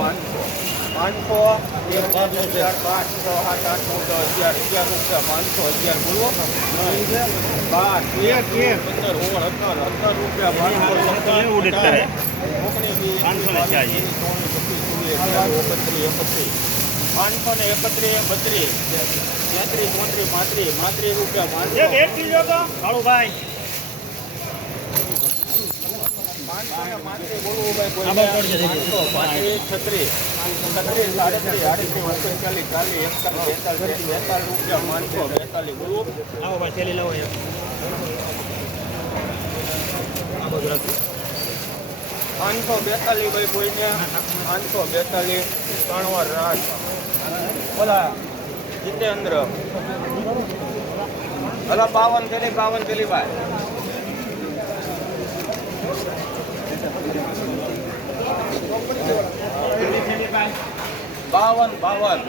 પાંચસો પાંચસો એક બાજુ ચાર પાંચ છ સાત આઠ નવ દસ અગિયાર અગિયાર રૂપિયા પાંચસો અગિયાર બોલો બાર તેર તેર પંદર ઓળ અઢાર અઢાર રૂપિયા પાંચસો. ઓગણીસ પાંચસો ને ચાલીસ. પચીસ ઓગણત્રીસ એકત્રીસ પાંચસો ને એકત્રીસ બત્રીસ તેત્રીસ ચોત્રીસ પાંત્રીસ પાંત્રીસ રૂપિયા પાંચસો ભાઈ છત્રીસ. છત્રીસ સાડત્રીસ ચાલીસ એકતાલીસ બેતાલીસ બેતાલીસ રૂપિયા પાંચસો બેતાલીસ બોલવું. આવો ભાઈ છેલ્લી લાવો પાંચસો બેતાલીસ ભાઈ કોઈને પાંચસો બેતાલીસ ત્રણ વાર રાત. બોલા. જીતેન્દ્ર. હલો બાવન પેલી બાવન પેલી ભાઈ બાવન બાવન.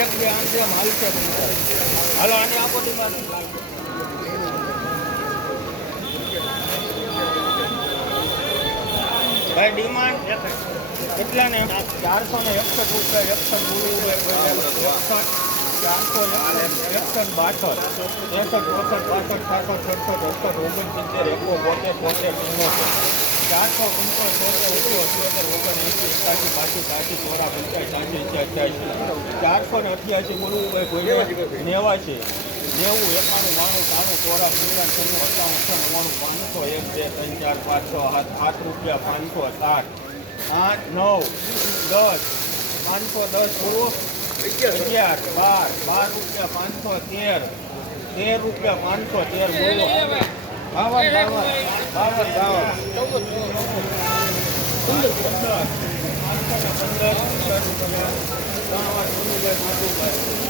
એક બે આમ જેમ હાલશે. છે હાલો આને આપો ડિમાન્ડ ભાઈ ડિમાન્ડ કેટલા ને ચારસો ને એકસઠ રૂપિયા એકસઠ એકસઠ ચારસો એકસઠ બાસઠ. ત્રેસઠ ચોસઠ પાસઠ સાસઠ સડસઠ અડસઠ ઓગણસિત્તેર, એકસો બોતેર બોતેર ચુમ્મોતેર ચારસો, પંચોતેર ચોતેર અઠ્યોતેર ઓગણ એસી એકાસી, બાસી ત્યાસી ચોરા પંચાસી સાસી અઠ્યાસી ચારસો ને અઠ્યાસી ગુરુભાઈ ભાઈ કોઈ નેવાસી. નેવું એકાણું બાણું ત્રાણું ચોરા પંચાવન છન્નું અઠાણું અઠ્ઠાવન નવ્વાણું પાંચસો એક બે ત્રણ ચાર પાંચ છ સાત આઠ રૂપિયા પાંચસો સાત આઠ નવ દસ પાંચસો દસ બોલો અગિયાર બાર બાર રૂપિયા પાંચસો તેર તેર રૂપિયા પાંચસો તેર બોલો. બાવન બાવન બાવન બાવન. પંદર પંદર પાંચસો પંદર ત્રણ વાર